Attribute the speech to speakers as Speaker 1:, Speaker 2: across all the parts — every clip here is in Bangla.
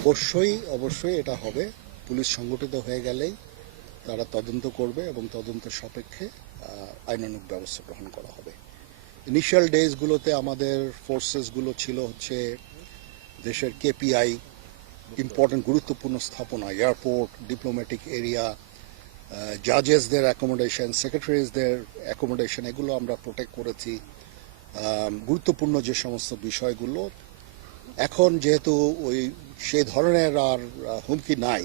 Speaker 1: অবশ্যই অবশ্যই এটা হবে। পুলিশ সংগঠিত হয়ে গেলেই তারা তদন্ত করবে এবং তদন্তের সাপেক্ষে আহ, আইনানুগ ব্যবস্থা গ্রহণ করা হবে। ইনিশিয়াল ডেজগুলোতে আমাদের ফোর্সেসগুলো ছিল হচ্ছে দেশের কেপিআই ইম্পর্টেন্ট গুরুত্বপূর্ণ স্থাপনা এয়ারপোর্ট ডিপ্লোম্যাটিক এরিয়া জাজেসদের অ্যাকোমোডেশন সেক্রেটারিজদের অ্যাকোমোডেশন এগুলো আমরা প্রোটেক্ট করেছি। গুরুত্বপূর্ণ যে সমস্ত বিষয়গুলো এখন যেহেতু ওই সে ধরনের আর হুমকি নাই,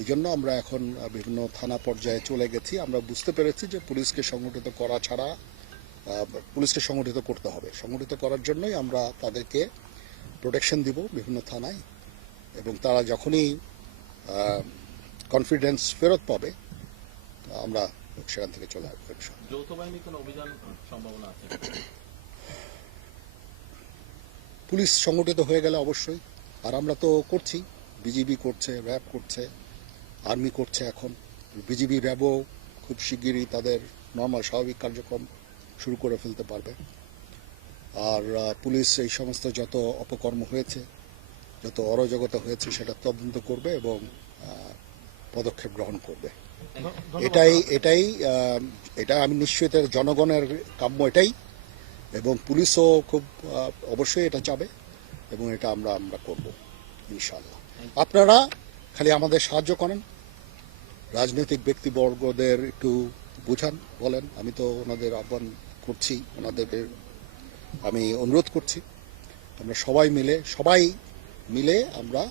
Speaker 1: এই জন্য আমরা এখন বিভিন্ন থানা পর্যায়ে চলে গেছি। আমরা বুঝতে পেরেছি যে পুলিশকে সংগঠিত করা ছাড়া পুলিশকে সংগঠিত করতে হবে। সংগঠিত করার জন্যই আমরা তাদেরকে প্রোটেকশন দিব বিভিন্ন থানায়। এবং তারা যখনই কনফিডেন্স ফেরত পাবে, আমরা সেখান থেকে চলে আসব
Speaker 2: যৌথ বাহিনী কোনো অভিযান সম্ভাবনা আছে?
Speaker 1: পুলিশ সংগঠিত হয়ে গেলে অবশ্যই। আর আমরা তো করছি। বিজিবি করছে র্যাব করছে আর্মি করছে এখন। বিজিবি র্যাবও খুব শিগগিরই তাদের নর্মাল স্বাভাবিক কার্যক্রম শুরু করে ফেলতে পারবে। আর পুলিশ এই সমস্ত যত অপকর্ম হয়েছে যত অরাজকতা হয়েছে সেটা তদন্ত করবে এবং পদক্ষেপ গ্রহণ করবে। এটাই এটাই এটা আমি নিশ্চয়ই জনগণের কাম্য এটাই। এবং পুলিশও খুব অবশ্যই এটা চাবে এবং এটা আমরা আমরা করব ইনশাল্লাহ আপনারা খালি আমাদের সাহায্য করেন। রাজনৈতিক ব্যক্তিবর্গদের একটু বুঝান, বলেন। আমি তো ওনাদের আহ্বান করছি, ওনাদেরকে আমি অনুরোধ করছি। আমরা সবাই মিলে সবাই মিলে আমরা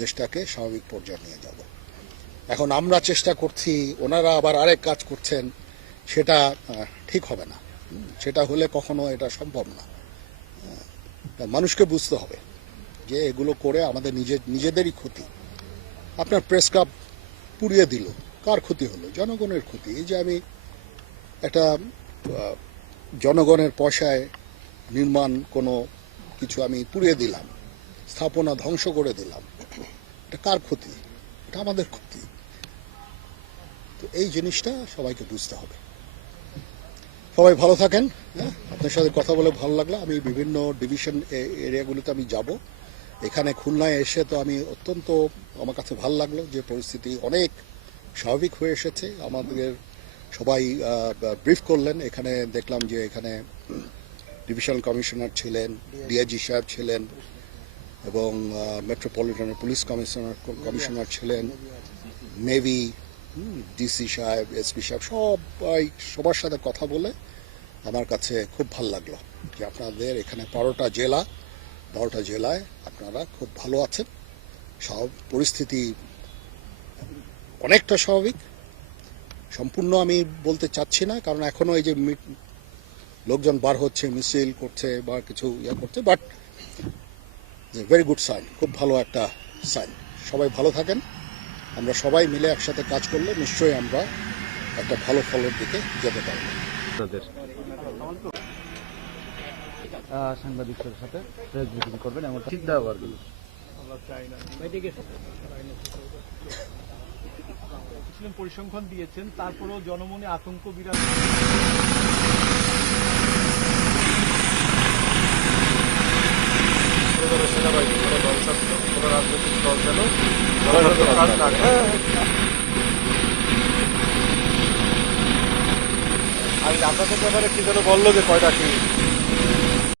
Speaker 1: দেশটাকে স্বাভাবিক পর্যায়ে নিয়ে যাব। এখন আমরা চেষ্টা করছি, ওনারা আবার আরেক কাজ করছেন, সেটা ঠিক হবে না। সেটা হলে কখনো এটা সম্ভব না। মানুষকে বুঝতে হবে যে এগুলো করে আমাদের নিজের নিজেদেরই ক্ষতি। আপনার প্রেস ক্লাব পুড়িয়ে দিল, কার ক্ষতি হলো? জনগণের ক্ষতি। এই যে আমি একটা জনগণের পয়সায় নির্মাণ কোনো কিছু আমি পুড়িয়ে দিলাম, স্থাপনা ধ্বংস করে দিলাম, এটা কার ক্ষতি? এটা আমাদের ক্ষতি। তো এই জিনিসটা সবাইকে বুঝতে হবে। সবাই ভালো থাকেন হ্যাঁ? আপনার সাথে কথা বলে ভালো লাগল। আমি বিভিন্ন ডিভিশন এরিয়াগুলোতে আমি যাব। এখানে খুলনায় এসে তো আমি অত্যন্ত আমার কাছে ভালো লাগল যে পরিস্থিতি অনেক স্বাভাবিক হয়ে এসেছে। আমাদের সবাই ব্রিফ করলেন। এখানে দেখলাম যে এখানে ডিভিশনাল কমিশনার ছিলেন ডিআইজি সাহেব ছিলেন এবং মেট্রোপলিটনের পুলিশ কমিশনার কমিশনার ছিলেন নেভি ডিসি সাহেব এসপি সাহেব সবাই সবার সাথে কথা বলে আমার কাছে খুব ভালো লাগল যে আপনাদের এখানে বারোটা জেলা, বারোটা জেলায় আপনারা খুব ভালো আছেন। সব পরিস্থিতি অনেকটা স্বাভাবিক। সম্পূর্ণ আমি বলতে চাচ্ছি না, কারণ এখনও এই যে লোকজন বার হচ্ছে, মিছিল করছে বা কিছু ইয়ে করছে বাট ভেরি গুড সাইন খুব ভালো একটা সাইন সবাই ভালো থাকেন। আমরা সবাই মিলে একসাথে কাজ করলে নিশ্চয়ই আমরা একটা ভালো ফলের দিকে যেতে পারব।
Speaker 3: সাংবাদিকদের সাথে প্রেস মিটিং করবেন এমন চিন্তা করবেন।
Speaker 4: পরিসংখ্যান দিয়েছেন তারপরেও জনমনে আতঙ্ক বিরাজ
Speaker 5: সেনাবাহিনী কোনো দলছাত্র কোনো রাজনৈতিক দল যেন জনগণের কাজ না করে। আর আপনাদের ব্যাপারে কি যেন বলল যে কয়টা কি?